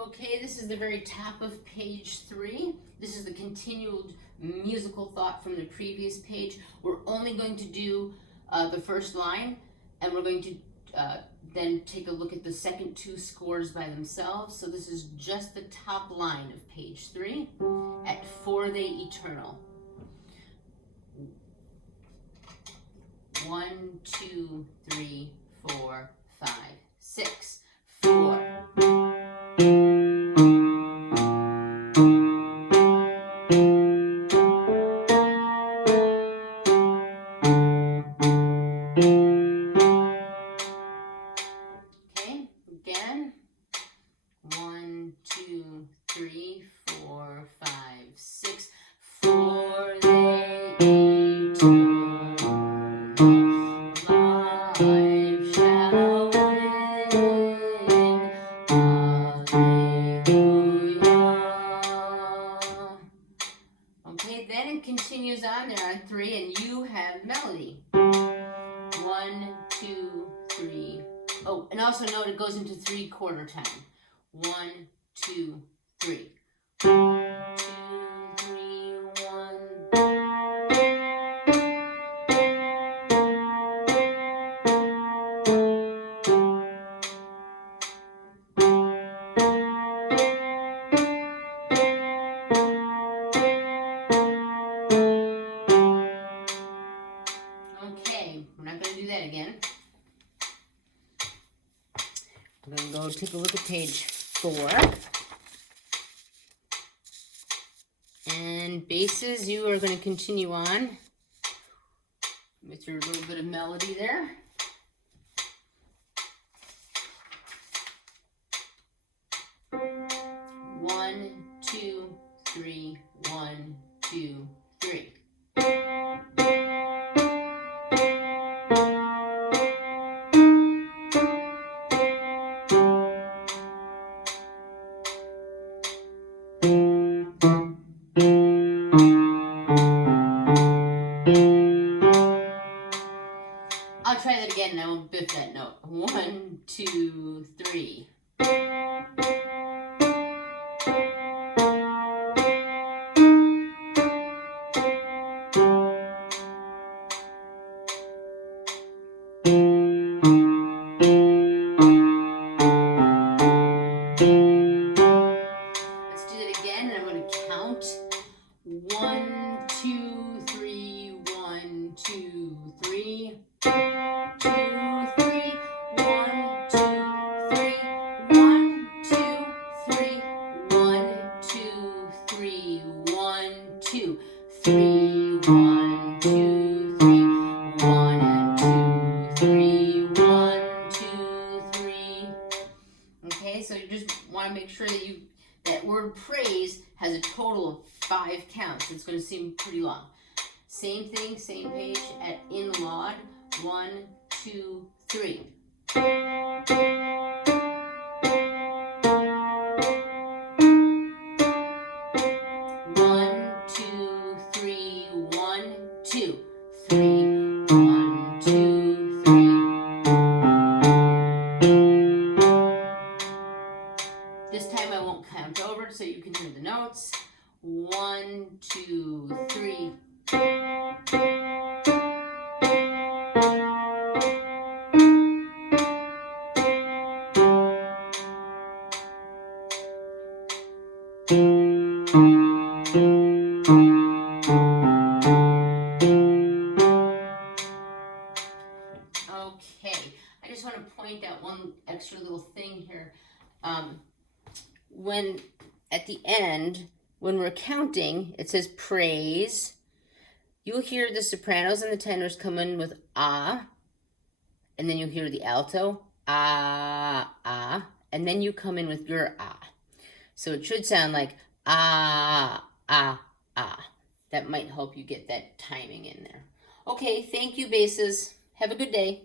Okay, this is the very top of page 3. This is the continued musical thought from the previous page. We're only going to do the first line, and we're going to then take a look at the second two scores by themselves. So this is just the top line of page 3 at For They Eternal. 1, 2, 3, 4, 5, 6, 4. Okay, again. 1, 2, 3, 4, 5, 6. For they eternal life shall win. Hallelujah. Okay, then it continues on there on 3, and you have melody. 1, 2, 3. Oh, and also note it goes into 3/4 time. 1, 2, 3. 2, 3, 1. Okay, we're not going to do that again. We're going to go take a look at page 4. And basses, you are going to continue on with your little bit of melody there. One, 2, 3, 1, 2, 3. I'll try that again and I won't biff that note. 1, 2, 3. Let's do that again, and I'm going to count. 1, 2, 3, 1, 2, 3. 2, 3, 1, 2, 3, 1, 2, 3, 1, 2, 3, 1, 2, 3, 1, 2, 3, 1 and 2, 3, 1, 2, 3. Okay, so you just want to make sure that that word praise has a total of 5 counts. It's going to seem pretty long. Same thing, same page at in laud. 1, 2, 3. 1, 2, 3, 1, 2, 3, 1, 2, 3. This time I won't count over so you can hear the notes. 1, 2, 3. Okay, I just want to point out one extra little thing here. When at the end, when we're counting, it says praise. You'll hear the sopranos and the tenors come in with ah, and then you'll hear the alto ah, ah, and then you come in with your ah. So it should sound like ah, ah, ah. That might help you get that timing in there. Okay, thank you, basses. Have a good day.